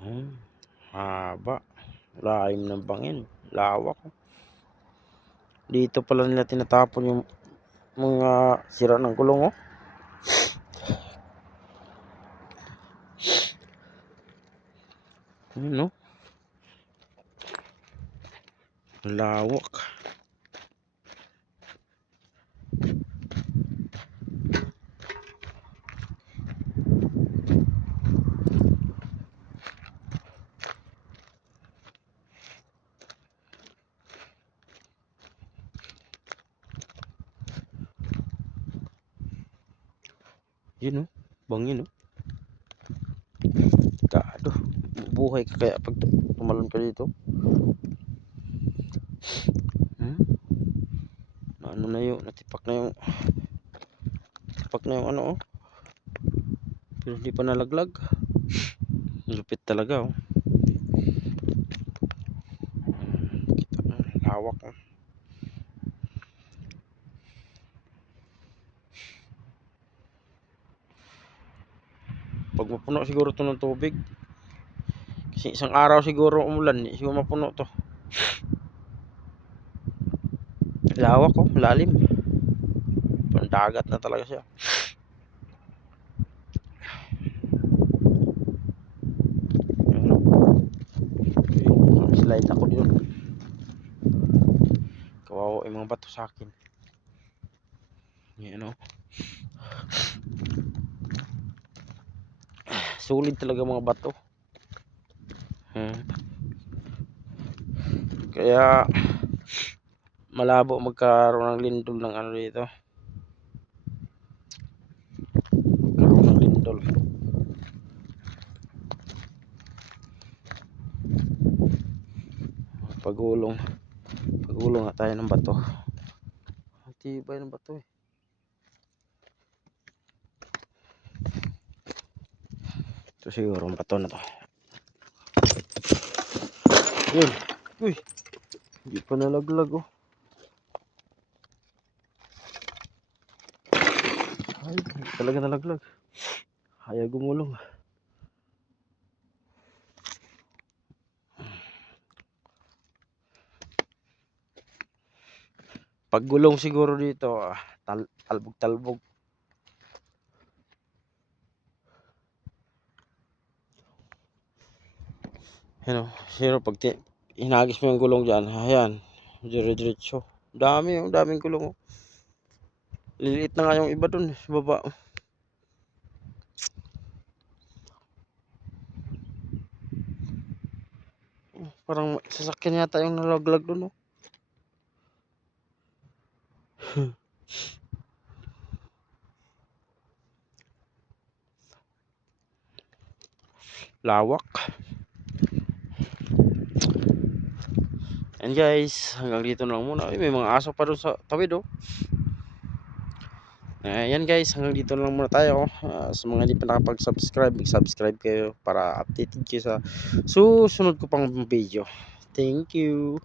Hmm, haba. Lalim ng bangin. Lawak. Dito pala nila tinatapon yung mga sira ng gulong oh. Ayun oh. Lawak. Yun oh. Bangin oh. Kado. Buhay ka kaya pag tumalon ka dito. Hmm? Na ano na yun. Natipak na yung natipak na yung ano oh. Pero hindi pa nalaglag. Lupit talaga oh. Hmm, Kita mo. Lawak oh. Pag mapuno siguro to ng tubig. Kasi isang araw siguro umulan. Siguro mapuno to. Lawak oh. Lalim. Pandagat na talaga siya. Ayun. Slide ako dito. Kawawa yung mga bato sa akin. Yan oh. Sulit talaga mga bato. Hmm. Kaya malabo magkaroon ng lindol ng ano dito. Magkaroon ng lindol. Pagulong. Pagulong nga tayo ng bato. Ang tibay ng bato eh. Ito siguro ang bato na to. Yun. Uy. Hindi pa nalaglag oh. Ay, talaga nalaglag. Kaya gumulong. Paggulong siguro dito, ah, tal talbog-talbog. Ano, siro pag ti- hinagis mo yung gulong dyan, ayan, dire-diretso. Dami, oh, daming gulong. oh. Liliit na nga yung iba dun, sa baba. Parang sasakyan yata yung nalaglag dun, oh. Lawak. And guys, hanggang dito na lang muna. Ay, may mga aso pa doon sa tawid oh. Ayan guys, hanggang dito na lang muna tayo. Ah, sa mga hindi pa nakapag-subscribe, mag-subscribe kayo para updated kayo sa susunod ko pang video. Thank you.